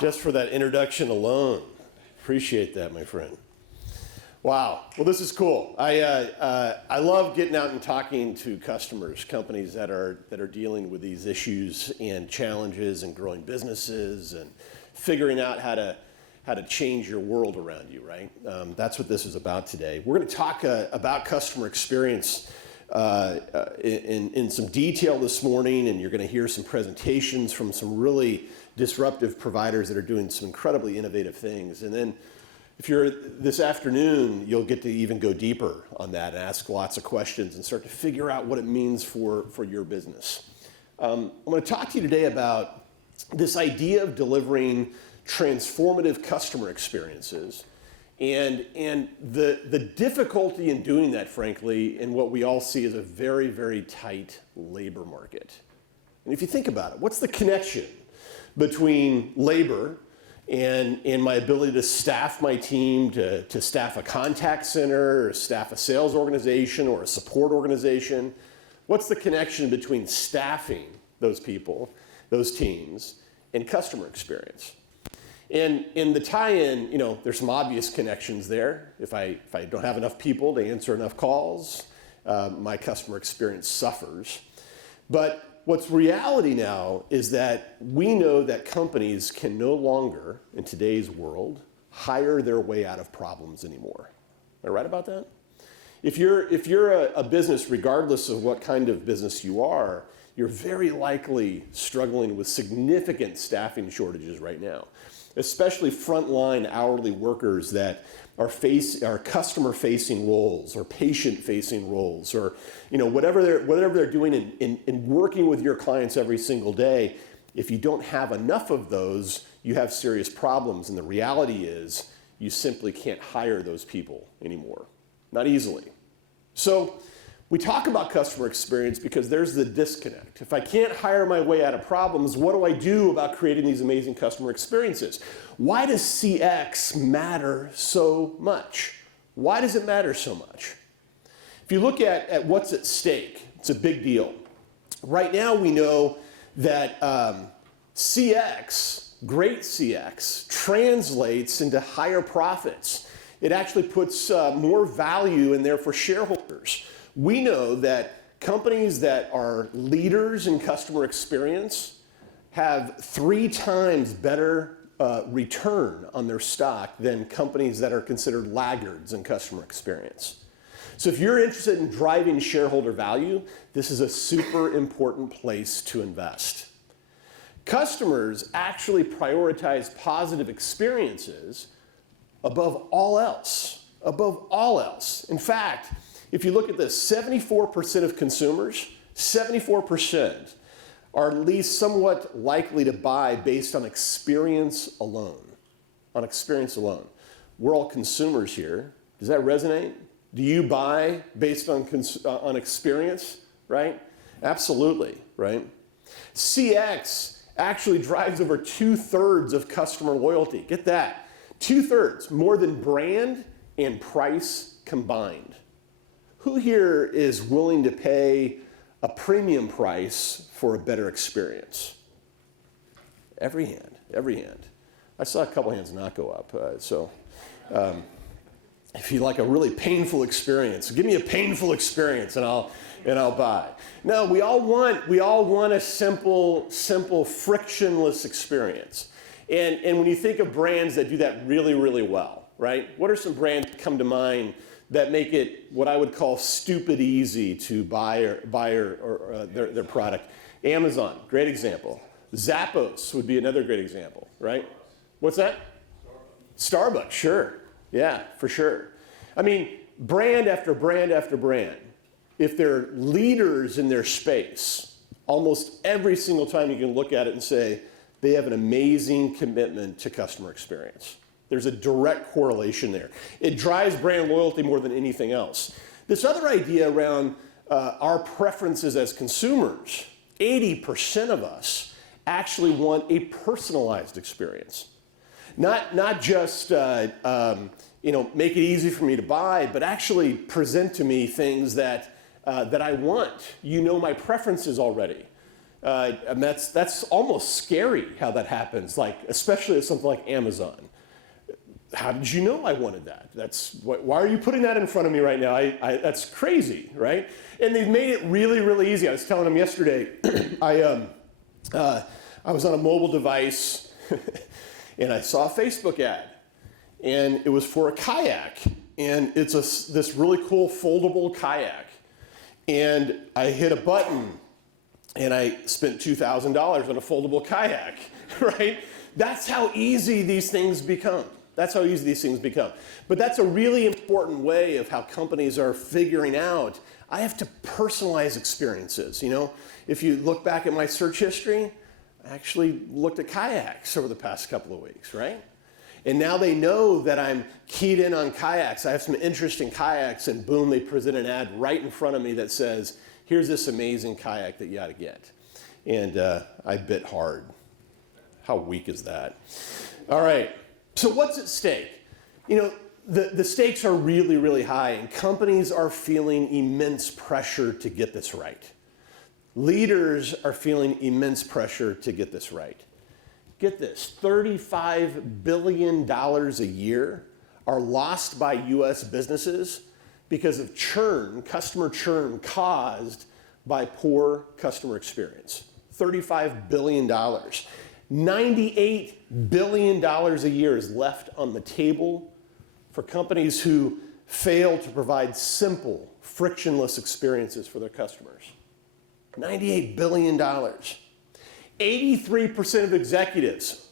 Just for that introduction alone. Appreciate that, my friend. Wow. Well, this is cool. I love getting out and talking to customers, companies that are dealing with these issues and challenges and growing businesses and figuring out how to change your world around you, right? That's what this is about today. We're going to talk about customer experience in some detail this morning, and you're going to hear some presentations from some really disruptive providers that are doing some incredibly innovative things. And then if you're this afternoon, you'll get to even go deeper on that and ask lots of questions and start to figure out what it means for your business. I'm going to talk to you today about this idea of delivering transformative customer experiences and the difficulty in doing that, frankly, in what we all see as a very, very tight labor market. And if you think about it, what's the connection between labor and my ability to staff my team, to staff a contact center, or staff a sales organization, or a support organization? What's the connection between staffing those people, those teams, and customer experience? And in the tie-in, there's some obvious connections there. If I don't have enough people to answer enough calls, my customer experience suffers. But what's reality now is that we know that companies can no longer, in today's world, hire their way out of problems anymore. Am I right about that? If you're a business, regardless of what kind of business you are, you're very likely struggling with significant staffing shortages right now, especially frontline hourly workers that are customer-facing roles or patient-facing roles, or whatever they're doing in working with your clients every single day. If you don't have enough of those, you have serious problems. And the reality is you simply can't hire those people anymore, not easily. So we talk about customer experience because there's the disconnect. If I can't hire my way out of problems, what do I do about creating these amazing customer experiences? Why does CX matter so much? Why does it matter so much? If you look at what's at stake, it's a big deal. Right now we know that CX, great CX, translates into higher profits. It actually puts more value in there for shareholders. We know that companies that are leaders in customer experience have 3 times better return on their stock than companies that are considered laggards in customer experience. So if you're interested in driving shareholder value, this is a super important place to invest. Customers actually prioritize positive experiences above all else, above all else. In fact, if you look at this, 74% of consumers, 74% are at least somewhat likely to buy based on experience alone. On experience alone. We're all consumers here. Does that resonate? Do you buy based on experience, right? Absolutely, right? CX actually drives over 2/3 of customer loyalty. Get that. 2/3, more than brand and price combined. Who here is willing to pay a premium price for a better experience? Every hand, every hand. I saw a couple hands not go up. If you like a really painful experience, give me a painful experience and I'll buy. No, we all want a simple, frictionless experience. And when you think of brands that do that really, really well, right? What are some brands that come to mind that make it what I would call stupid easy to buy their product? Amazon, great example. Zappos would be another great example, right? What's that? Starbucks, sure. Yeah, for sure. I mean, brand after brand after brand, if they're leaders in their space, almost every single time you can look at it and say they have an amazing commitment to customer experience. There's a direct correlation there. It drives brand loyalty more than anything else. This other idea around our preferences as consumers, 80% of us actually want a personalized experience. Not just make it easy for me to buy, but actually present to me things that I want. You know my preferences already. And that's almost scary how that happens, like especially at something like Amazon. How did you know I wanted that? Why are you putting that in front of me right now? That's crazy, right? And they've made it really, really easy. I was telling them yesterday, I was on a mobile device and I saw a Facebook ad, and it was for a kayak, and it's this really cool foldable kayak. And I hit a button and I spent $2,000 on a foldable kayak, right? That's how easy these things become. That's how easy these things become. But that's a really important way of how companies are figuring out, I have to personalize experiences. You know, if you look back at my search history, I actually looked at kayaks over the past couple of weeks, right? And now they know that I'm keyed in on kayaks. I have some interest in kayaks, and boom, they present an ad right in front of me that says, here's this amazing kayak that you ought to get. And I bit hard. How weak is that? All right. So what's at stake? You know, the stakes are really, really high, and companies are feeling immense pressure to get this right. Leaders are feeling immense pressure to get this right. Get this, $35 billion a year are lost by US businesses because of churn, customer churn caused by poor customer experience. $35 billion. $98 billion a year is left on the table for companies who fail to provide simple, frictionless experiences for their customers. $98 billion. 83% of executives,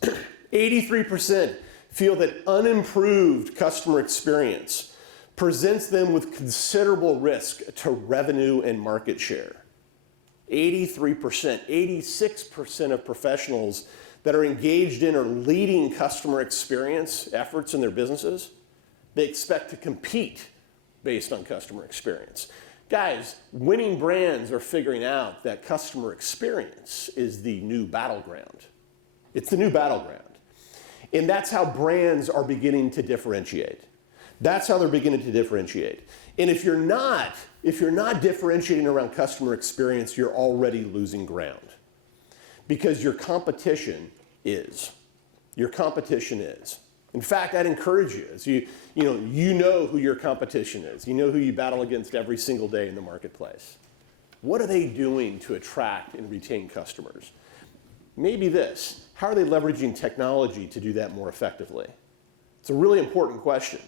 83% feel that unimproved customer experience presents them with considerable risk to revenue and market share. 83%, 86% of professionals that are engaged in or leading customer experience efforts in their businesses, they expect to compete based on customer experience. Guys, winning brands are figuring out that customer experience is the new battleground. It's the new battleground. And that's how brands are beginning to differentiate. That's how they're beginning to differentiate. And if you're not differentiating around customer experience, you're already losing ground. Because your competition is. Your competition is. In fact, I'd encourage you, as you know who your competition is. You know who you battle against every single day in the marketplace. What are they doing to attract and retain customers? Maybe this. How are they leveraging technology to do that more effectively? It's a really important question,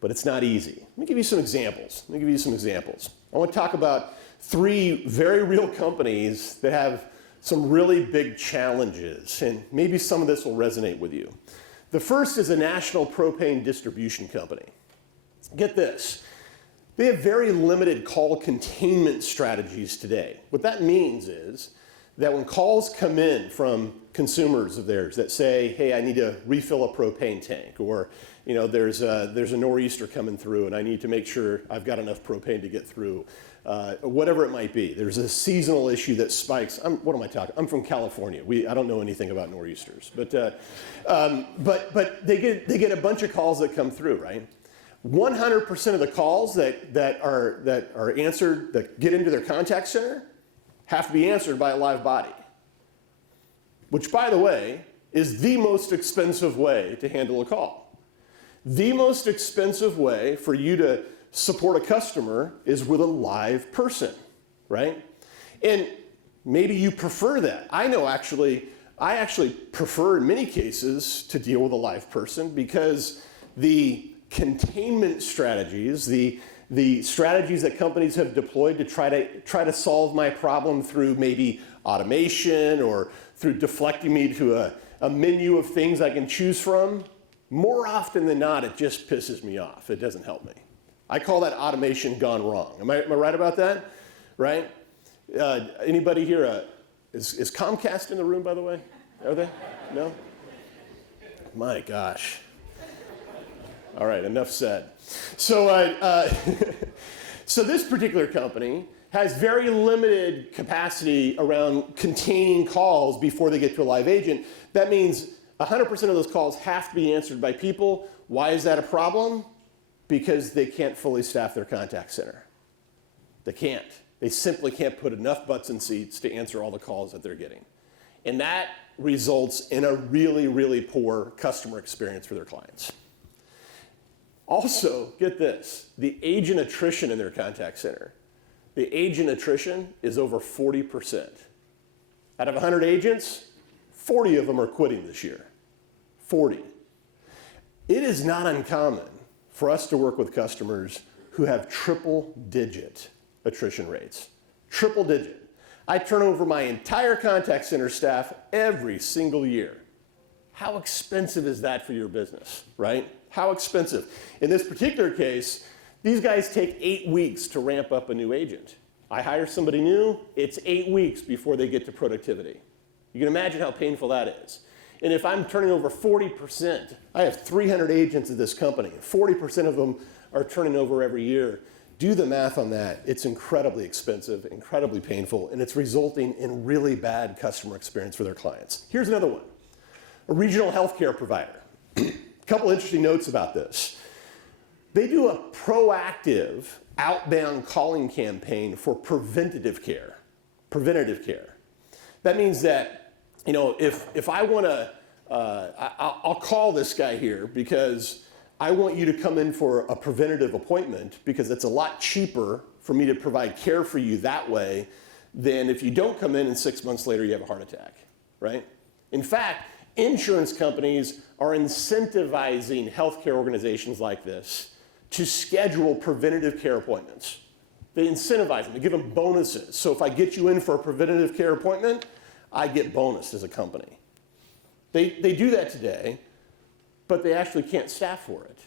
but it's not easy. Let me give you some examples. I want to talk about 3 very real companies that have some really big challenges, and maybe some of this will resonate with you. The first is a national propane distribution company. Get this. They have very limited call containment strategies today. What that means is that when calls come in from consumers of theirs that say, hey, I need to refill a propane tank, or there's a nor'easter coming through and I need to make sure I've got enough propane to get through, whatever it might be. There's a seasonal issue that spikes. What am I talking? I'm from California. I don't know anything about nor'easters, but they get a bunch of calls that come through, right? 100% of the calls that are answered, that get into their contact center, have to be answered by a live body, which, by the way, is the most expensive way to handle a call. The most expensive way for you to support a customer is with a live person, right? And maybe you prefer that. I actually prefer in many cases to deal with a live person, because the containment strategies, the strategies that companies have deployed to try to solve my problem through maybe automation or through deflecting me to a menu of things I can choose from, more often than not, it just pisses me off. It doesn't help me. I call that automation gone wrong. Am I right about that? Right? Anybody here? Is Comcast in the room, by the way? Are they? No? My gosh. All right, enough said. So this particular company has very limited capacity around containing calls before they get to a live agent. That means 100% of those calls have to be answered by people. Why is that a problem? Because they can't fully staff their contact center. They can't. They simply can't put enough butts in seats to answer all the calls that they're getting. And that results in a really, really poor customer experience for their clients. Also, get this, the agent attrition in their contact center. The agent attrition is over 40%. Out of 100 agents, 40 of them are quitting this year. 40. It is not uncommon for us to work with customers who have triple-digit attrition rates. Triple-digit. I turn over my entire contact center staff every single year. How expensive is that for your business, right? How expensive? In this particular case, these guys take 8 weeks to ramp up a new agent. I hire somebody new, it's 8 weeks before they get to productivity. You can imagine how painful that is. And if I'm turning over 40%, I have 300 agents at this company, 40% of them are turning over every year. Do the math on that. It's incredibly expensive, incredibly painful, and it's resulting in really bad customer experience for their clients. Here's another one, a regional healthcare provider. A couple interesting notes about this. They do a proactive outbound calling campaign for preventative care. Preventative care. That means that, you know, if I want to, I'll call this guy here because I want you to come in for a preventative appointment because it's a lot cheaper for me to provide care for you that way than if you don't come in and 6 months later you have a heart attack, right? In fact, insurance companies are incentivizing healthcare organizations like this to schedule preventative care appointments. They incentivize them, they give them bonuses. So if I get you in for a preventative care appointment, I get bonus as a company. They do that today, but they actually can't staff for it.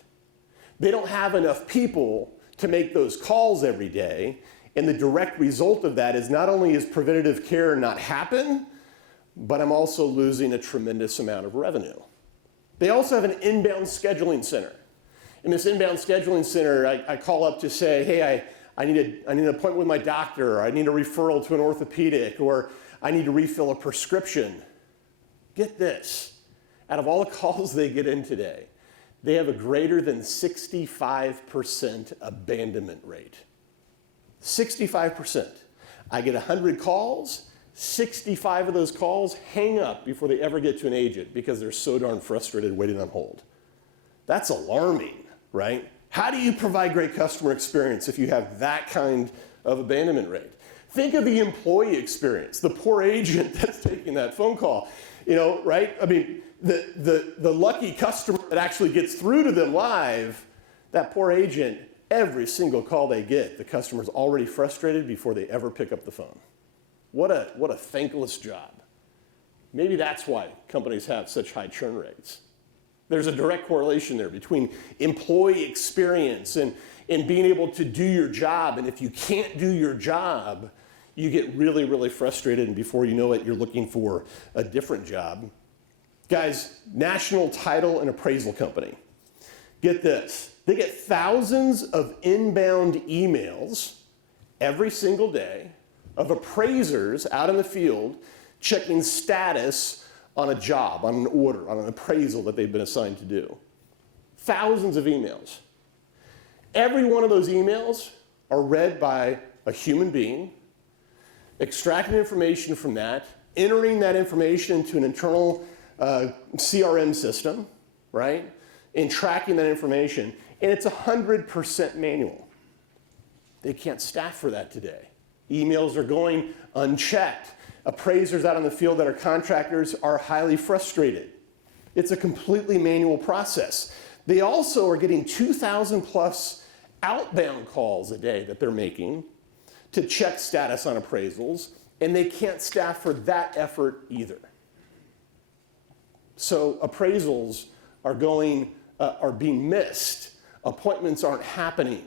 They don't have enough people to make those calls every day, and the direct result of that is not only is preventative care not happen, but I'm also losing a tremendous amount of revenue. They also have an inbound scheduling center. In this inbound scheduling center, I call up to say, hey, I need an appointment with my doctor, or I need a referral to an orthopedic, or I need to refill a prescription. Get this, out of all the calls they get in today, they have a greater than 65% abandonment rate. 65%. I get 100 calls, 65 of those calls hang up before they ever get to an agent because they're so darn frustrated waiting on hold. That's alarming, right? How do you provide great customer experience if you have that kind of abandonment rate? Think of the employee experience, the poor agent that's taking that phone call, you know, right? I mean, the lucky customer that actually gets through to them live, that poor agent, every single call they get, the customer's already frustrated before they ever pick up the phone. What a thankless job. Maybe that's why companies have such high churn rates. There's a direct correlation there between employee experience and being able to do your job. And if you can't do your job, you get really, really frustrated. And before you know it, you're looking for a different job. Guys, National Title and Appraisal Company. Get this. They get thousands of inbound emails every single day of appraisers out in the field checking status on a job, on an order, on an appraisal that they've been assigned to do. Thousands of emails. Every one of those emails are read by a human being, extracting information from that, entering that information into an internal CRM system, right? And tracking that information. And it's 100% manual. They can't staff for that today. Emails are going unchecked. Appraisers out in the field that are contractors are highly frustrated. It's a completely manual process. They also are getting 2,000 plus outbound calls a day that they're making to check status on appraisals, and they can't staff for that effort either. So appraisals are being missed. Appointments aren't happening.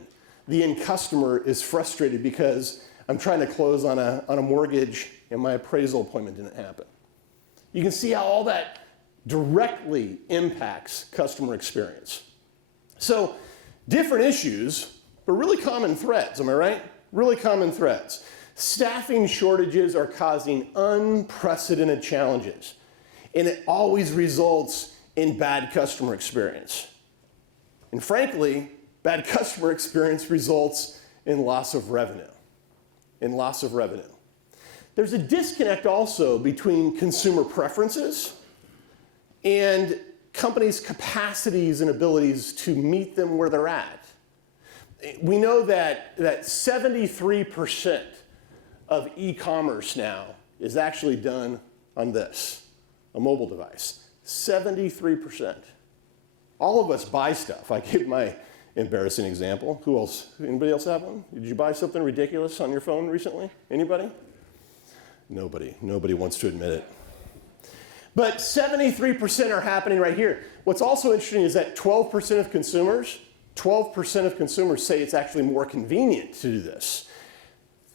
The end customer is frustrated because I'm trying to close on a mortgage and my appraisal appointment didn't happen. You can see how all that directly impacts customer experience. So different issues, but really common threads, am I right? Really common threads. Staffing shortages are causing unprecedented challenges, and it always results in bad customer experience. And frankly, bad customer experience results in loss of revenue. and loss of revenue. There's a disconnect also between consumer preferences and companies' capacities and abilities to meet them where they're at. We know that 73% of e-commerce now is actually done on this, a mobile device. 73%. All of us buy stuff. I give my embarrassing example. Who else? Anybody else have one? Did you buy something ridiculous on your phone recently? Anybody? Nobody. Nobody wants to admit it. But 73% are happening right here. What's also interesting is that 12% of consumers say it's actually more convenient to do this.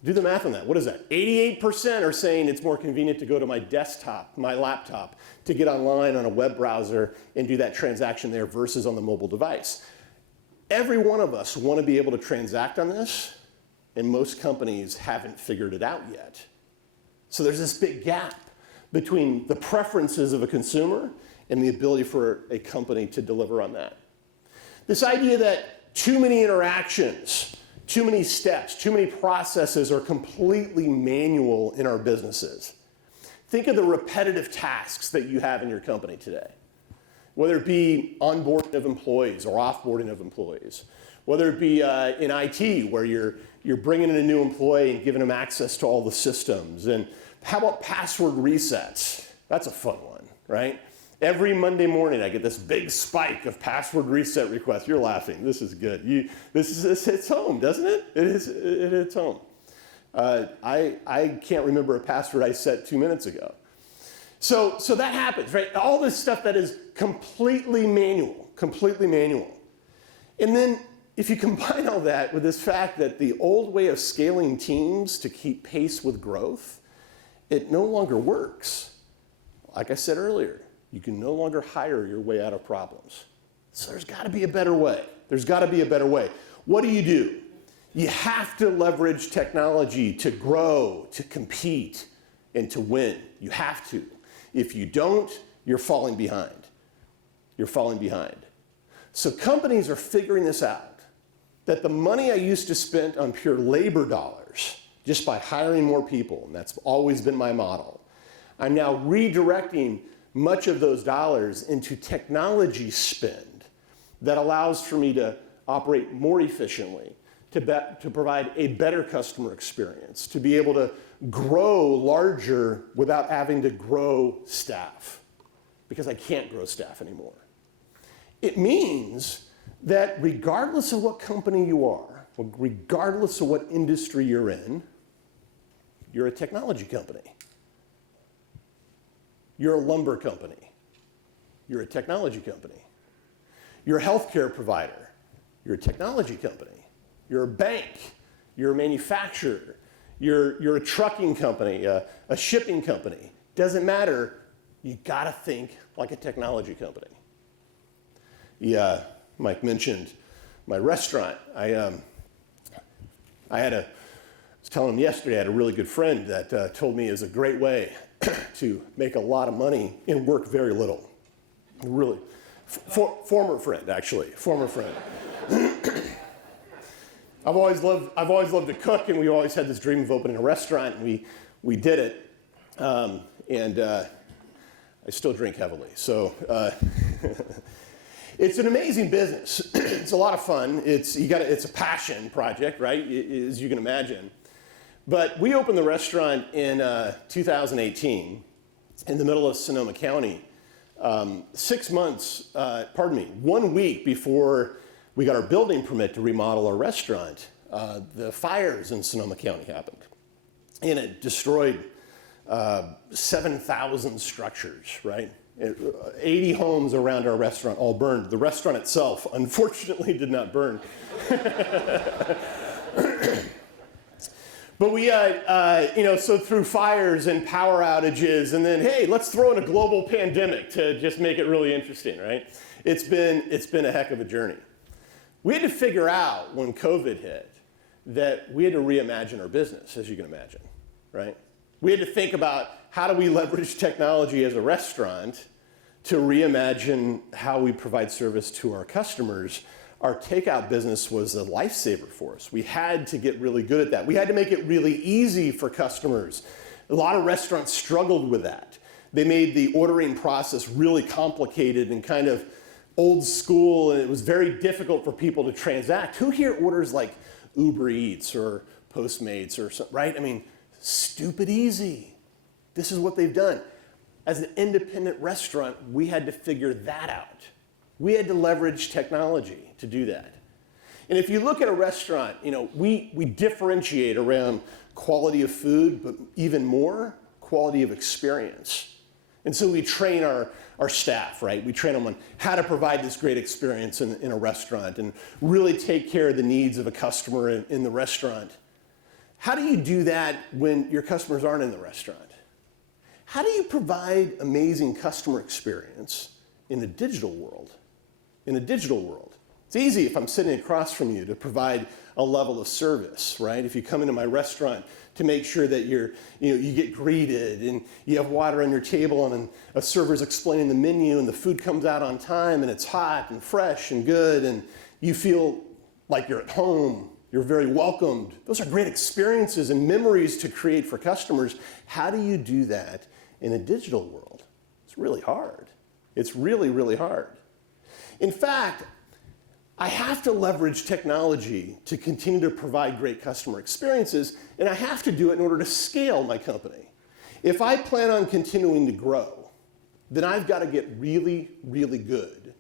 Do the math on that. What is that? 88% are saying it's more convenient to go to my desktop, my laptop, to get online on a web browser and do that transaction there versus on the mobile device. Every one of us want to be able to transact on this, and most companies haven't figured it out yet. So there's this big gap between the preferences of a consumer and the ability for a company to deliver on that. This idea that too many interactions, too many steps, too many processes are completely manual in our businesses. Think of the repetitive tasks that you have in your company today, whether it be onboarding of employees or offboarding of employees, whether it be in IT where you're bringing in a new employee and giving them access to all the systems. And how about password resets? That's a fun one, right? Every Monday morning, I get this big spike of password reset requests. You're laughing. This is good. This hits home, doesn't it? It hits home. I can't remember a password I set 2 minutes ago. So that happens, right? All this stuff that is completely manual. And then if you combine all that with this fact that the old way of scaling teams to keep pace with growth, it no longer works. Like I said earlier, you can no longer hire your way out of problems. So there's got to be a better way. What do? You have to leverage technology to grow, to compete, and to win. You have to. If you don't, you're falling behind. So companies are figuring this out, that the money I used to spend on pure labor dollars, just by hiring more people, and that's always been my model, I'm now redirecting much of those dollars into technology spend that allows for me to operate more efficiently, to provide a better customer experience, to be able to grow larger without having to grow staff, because I can't grow staff anymore. It means that regardless of what company you are, regardless of what industry you're in, you're a technology company. You're a lumber company. You're a technology company. You're a healthcare provider. You're a technology company. You're a bank. You're a manufacturer. You're a trucking company, a shipping company. Doesn't matter. You got to think like a technology company. Mike mentioned my restaurant. I was telling him yesterday, I had a really good friend that told me is a great way to make a lot of money and work very little. Really, former friend, actually, former friend. I've always loved to cook, and we always had this dream of opening a restaurant, and we did it. I still drink heavily, so it's an amazing business. It's a lot of fun. It's a passion project, right? As you can imagine. But we opened the restaurant in 2018 in the middle of Sonoma County. 1 week before we got our building permit to remodel our restaurant, the fires in Sonoma County happened. And it destroyed 7,000 structures, right? 80 homes around our restaurant all burned. The restaurant itself, unfortunately, did not burn. But we, so through fires and power outages, and then, hey, let's throw in a global pandemic to just make it really interesting, right? It's been a heck of a journey. We had to figure out when COVID hit that we had to reimagine our business, as you can imagine, right? We had to think about how do we leverage technology as a restaurant to reimagine how we provide service to our customers our takeout business was a lifesaver for us. We had to get really good at that. We had to make it really easy for customers. A lot of restaurants struggled with that. They made the ordering process really complicated and kind of old school, and it was very difficult for people to transact. Who here orders like Uber Eats or Postmates or something, right? I mean, stupid easy. This is what they've done. As an independent restaurant, we had to figure that out. We had to leverage technology to do that. And if you look at a restaurant, we differentiate around quality of food, but even more, quality of experience. And so we train our staff, right? We train them on how to provide this great experience in a restaurant and really take care of the needs of a customer in the restaurant. How do you do that when your customers aren't in the restaurant? How do you provide amazing customer experience in a digital world? In a digital world. It's easy if I'm sitting across from you to provide a level of service, right? If you come into my restaurant to make sure that you get greeted and you have water on your table and a server's explaining the menu and the food comes out on time and it's hot and fresh and good and you feel like you're at home, you're very welcomed. Those are great experiences and memories to create for customers. How do you do that in a digital world? It's really hard. It's really, really hard. In fact, I have to leverage technology to continue to provide great customer experiences, and I have to do it in order to scale my company. If I plan on continuing to grow, then I've got to get really, really good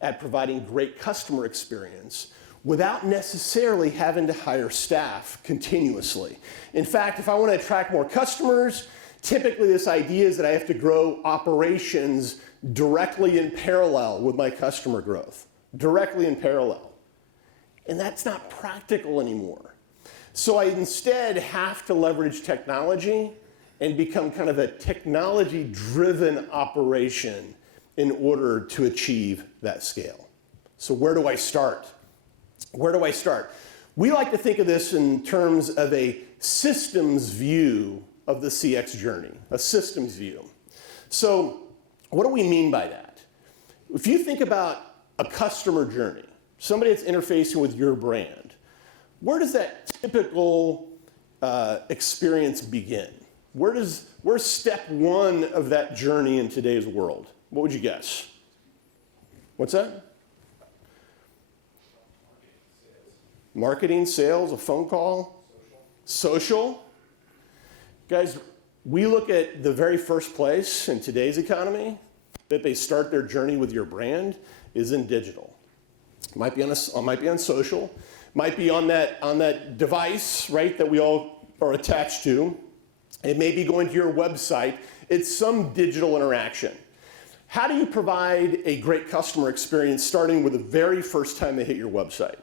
at providing great customer experience without necessarily having to hire staff continuously. In fact, if I want to attract more customers, typically this idea is that I have to grow operations directly in parallel with my customer growth. Directly in parallel. And that's not practical anymore. So I instead have to leverage technology and become kind of a technology-driven operation in order to achieve that scale. So where do I start? Where do I start? We like to think of this in terms of a systems view of the CX journey, a systems view. So what do we mean by that? If you think about a customer journey, somebody that's interfacing with your brand, where does that typical experience begin? Where's step one of that journey in today's world? What would you guess? What's that? Marketing, sales, a phone call? Social? Guys, we look at the very first place in today's economy that they start their journey with your brand is in digital. Might be on social, might be on that device, right, that we all are attached to. It may be going to your website. It's some digital interaction. How do you provide a great customer experience starting with the very first time they hit your website?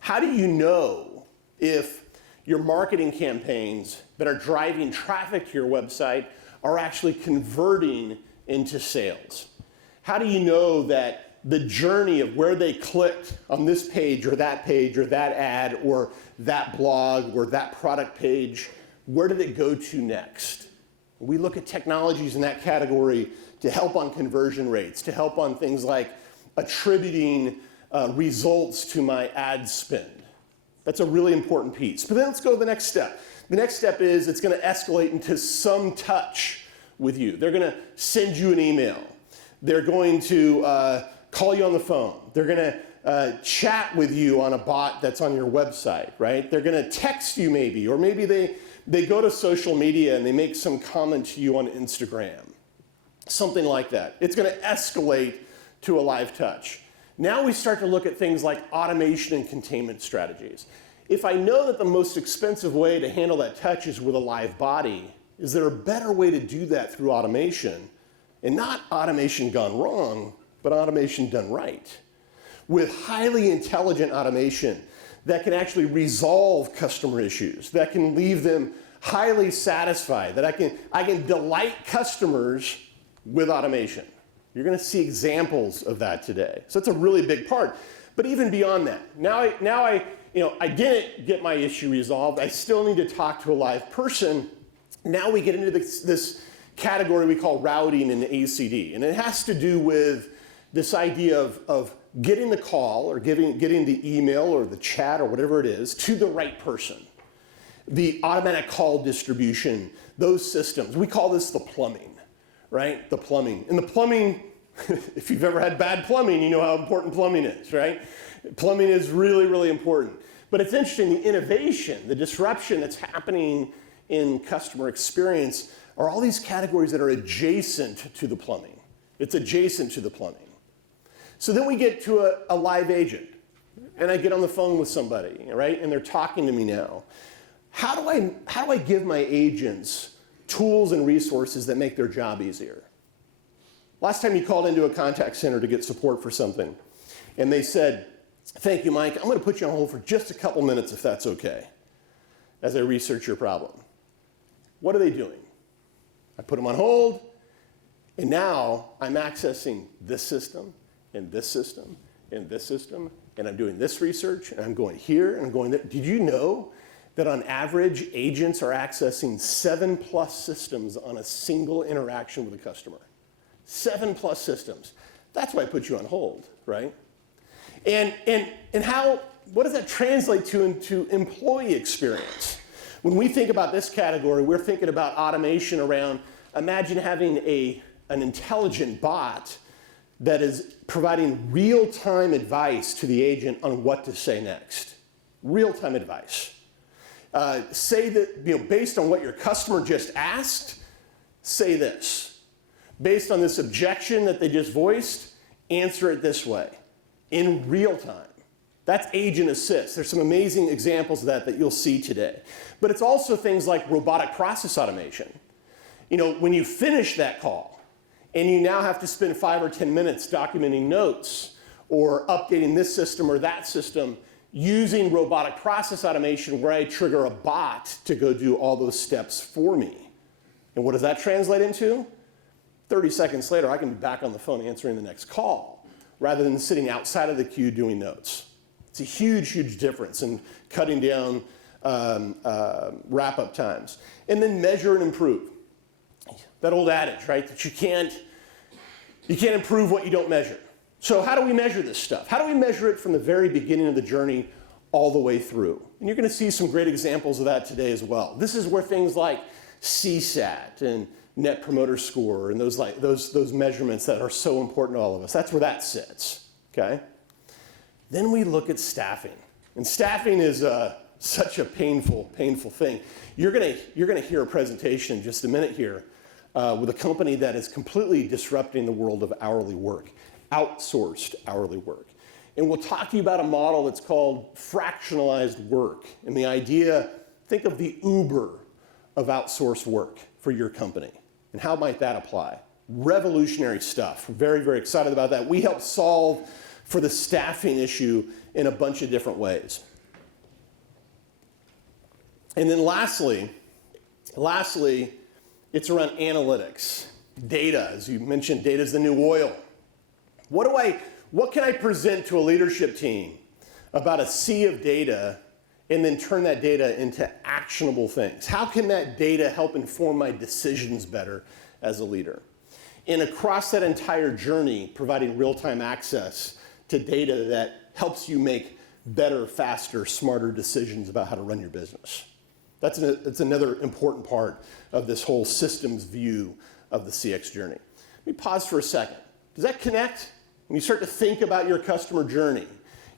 How do you know if your marketing campaigns that are driving traffic to your website are actually converting into sales? How do you know that the journey of where they clicked on this page or that ad or that blog or that product page, where did it go to next? We look at technologies in that category to help on conversion rates, to help on things like attributing results to my ad spend. That's a really important piece. But then let's go to the next step. The next step is it's going to escalate into some touch with you. They're going to send you an email. They're going to call you on the phone. They're going to chat with you on a bot that's on your website, right? They're going to text you maybe, or maybe they go to social media and they make some comment to you on Instagram. Something like that. It's going to escalate to a live touch. Now we start to look at things like automation and containment strategies. If I know that the most expensive way to handle that touch is with a live body, is there a better way to do that through automation? And not automation gone wrong, but automation done right. With highly intelligent automation that can actually resolve customer issues, that can leave them highly satisfied, that I can delight customers with automation. You're going to see examples of that today. So it's a really big part. But even beyond that, now I didn't get my issue resolved. I still need to talk to a live person. Now we get into this category we call routing and ACD. And it has to do with this idea of getting the call or getting the email or the chat or whatever it is to the right person. The automatic call distribution, those systems. We call this the plumbing, right? The plumbing. And the plumbing, if you've ever had bad plumbing, you know how important plumbing is, right? Plumbing is really, really important. But it's interesting, the innovation, the disruption that's happening in customer experience are all these categories that are adjacent to the plumbing. It's adjacent to the plumbing. So then we get to a live agent, and I get on the phone with somebody, right? And they're talking to me now. How do I give my agents tools and resources that make their job easier? Last time you called into a contact center to get support for something, and they said, "Thank you, Mike. I'm going to put you on hold for just a couple minutes if that's okay, as I research your problem." What are they doing? I put them on hold, and now I'm accessing this system, and this system, and this system, and I'm doing this research, and I'm going here, and I'm going there. Did you know that on average, agents are accessing 7+ systems on a single interaction with a customer? 7+ systems. That's why I put you on hold, right? And what does that translate to into employee experience? When we think about this category, we're thinking about automation around, imagine having an intelligent bot that is providing real-time advice to the agent on what to say next. Real-time advice. Say that, based on what your customer just asked, say this. Based on this objection that they just voiced, answer it this way, in real time. That's agent assist. There's some amazing examples of that you'll see today. But it's also things like robotic process automation. When you finish that call, and you now have to spend 5 or 10 minutes documenting notes or updating this system or that system, using robotic process automation where I trigger a bot to go do all those steps for me. And what does that translate into? 30 seconds later, I can be back on the phone answering the next call, rather than sitting outside of the queue doing notes. It's a huge, huge difference in cutting down wrap-up times. And then measure and improve. That old adage, right? That you can't improve what you don't measure. So how do we measure this stuff? How do we measure it from the very beginning of the journey all the way through? And you're going to see some great examples of that today as well. This is where things like CSAT and Net Promoter Score and those measurements that are so important to all of us, that's where that sits, okay? Then we look at staffing. And staffing is such a painful thing. You're gonna hear a presentation in just a minute here with a company that is completely disrupting the world of hourly work, outsourced hourly work. And we'll talk to you about a model that's called fractionalized work. And the idea, think of the Uber of outsourced work for your company. And how might that apply? Revolutionary stuff. We're very, very excited about that. We help solve for the staffing issue in a bunch of different ways. And then lastly, it's around analytics. Data, as you mentioned, data is the new oil. What can I present to a leadership team about a sea of data and then turn that data into actionable things? How can that data help inform my decisions better as a leader? And across that entire journey, providing real-time access to data that helps you make better, faster, smarter decisions about how to run your business. That's another important part of this whole systems view of the CX journey. Let me pause for a second. Does that connect? When you start to think about your customer journey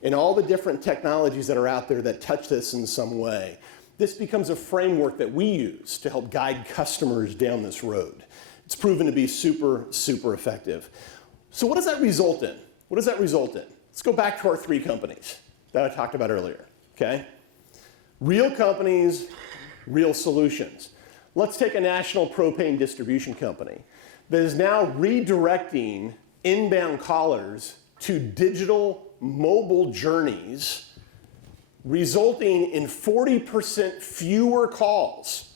and all the different technologies that are out there that touch this in some way, this becomes a framework that we use to help guide customers down this road. It's proven to be super, super effective. So what does that result in? What does that result in? Let's go back to our 3 companies that I talked about earlier, okay? Real companies, real solutions. Let's take a national propane distribution company that is now redirecting inbound callers to digital mobile journeys, resulting in 40% fewer calls.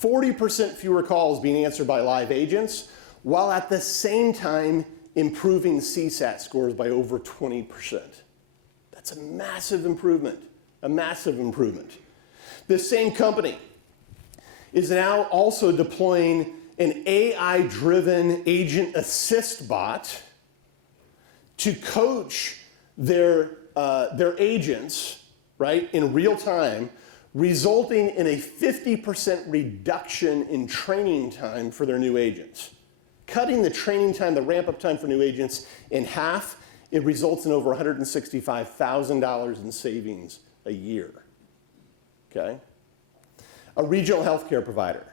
40% fewer calls being answered by live agents, while at the same time improving CSAT scores by over 20%. That's a massive improvement, a massive improvement. This same company is now also deploying an AI-driven agent assist bot to coach their agents, right, in real time, resulting in a 50% reduction in training time for their new agents. Cutting the training time, the ramp-up time for new agents in half, it results in over $165,000 in savings a year, okay? A regional healthcare provider,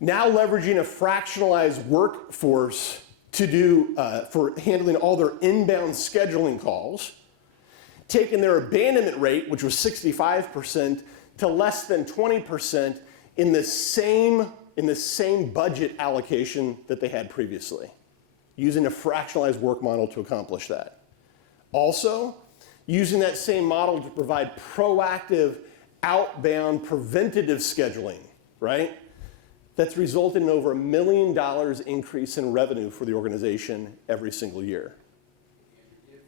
now leveraging a fractionalized workforce to do, for handling all their inbound scheduling calls, taking their abandonment rate, which was 65%, to less than 20% in the same budget allocation that they had previously, using a fractionalized work model to accomplish that. Also, using that same model to provide proactive, outbound, preventative scheduling, right? That's resulted in over $1 million increase in revenue for the organization every single year. Give 2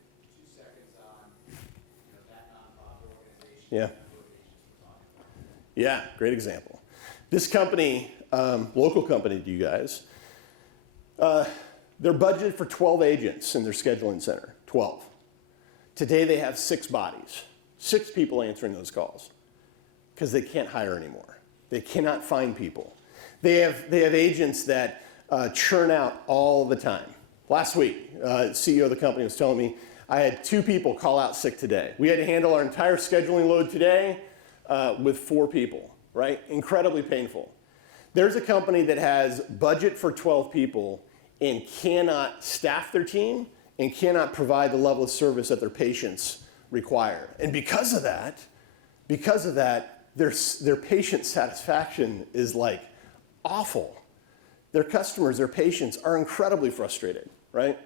seconds on that nonprofit organization. Yeah. Yeah, great example. This company, local company to you guys, they're budgeted for 12 agents in their scheduling center, 12. Today they have 6 bodies, 6 people answering those calls because they can't hire anymore. They cannot find people. They have agents that churn out all the time. Last week, CEO of the company was telling me, I had 2 people call out sick today. We had to handle our entire scheduling load today with 4 people, right? Incredibly painful. There's a company that has budget for 12 people and cannot staff their team and cannot provide the level of service that their patients require. And because of that, their patient satisfaction is like awful. Their customers, their patients are incredibly frustrated, right?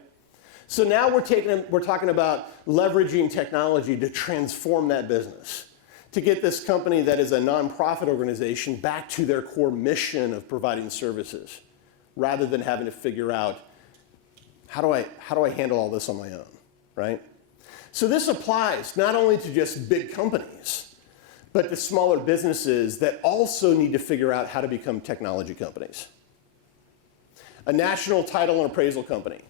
So now we're talking about leveraging technology to transform that business, to get this company that is a nonprofit organization back to their core mission of providing services, rather than having to figure out, how do I handle all this on my own, right? So this applies not only to just big companies, but to smaller businesses that also need to figure out how to become technology companies. A national title and appraisal company.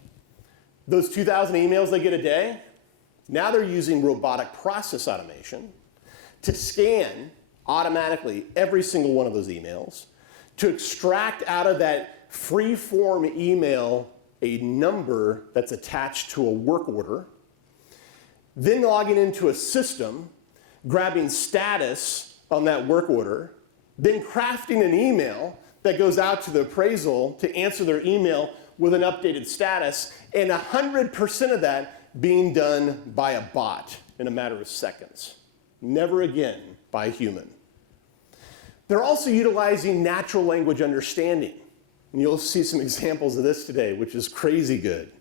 Those 2,000 emails they get a day, now they're using robotic process automation to scan automatically every single one of those emails, to extract out of that free-form email a number that's attached to a work order, then logging into a system, grabbing status on that work order, then crafting an email that goes out to the appraisal to answer their email with an updated status, and 100% of that being done by a bot in a matter of seconds. Never again by a human. They're also utilizing natural language understanding. And you'll see some examples of this today, which is crazy good.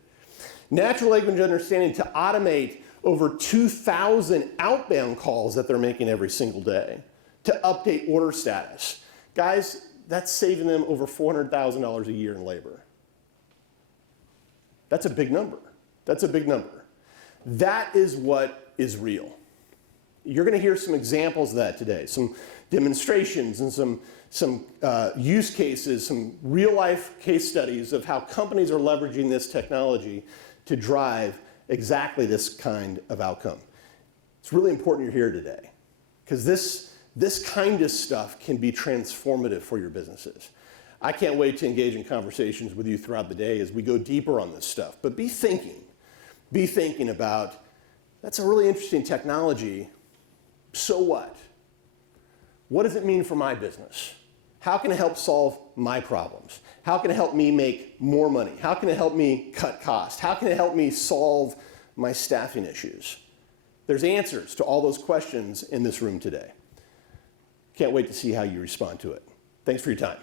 Natural language understanding to automate over 2,000 outbound calls that they're making every single day to update order status. Guys, that's saving them over $400,000 a year in labor. That's a big number. That's a big number. That is what is real. You're going to hear some examples of that today, some demonstrations and some use cases, some real-life case studies of how companies are leveraging this technology to drive exactly this kind of outcome. It's really important you're here today, because this kind of stuff can be transformative for your businesses. I can't wait to engage in conversations with you throughout the day as we go deeper on this stuff. But be thinking about, that's a really interesting technology. So what? What does it mean for my business? How can it help solve my problems? How can it help me make more money? How can it help me cut costs? How can it help me solve my staffing issues? There's answers to all those questions in this room today. Can't wait to see how you respond to it. Thanks for your time.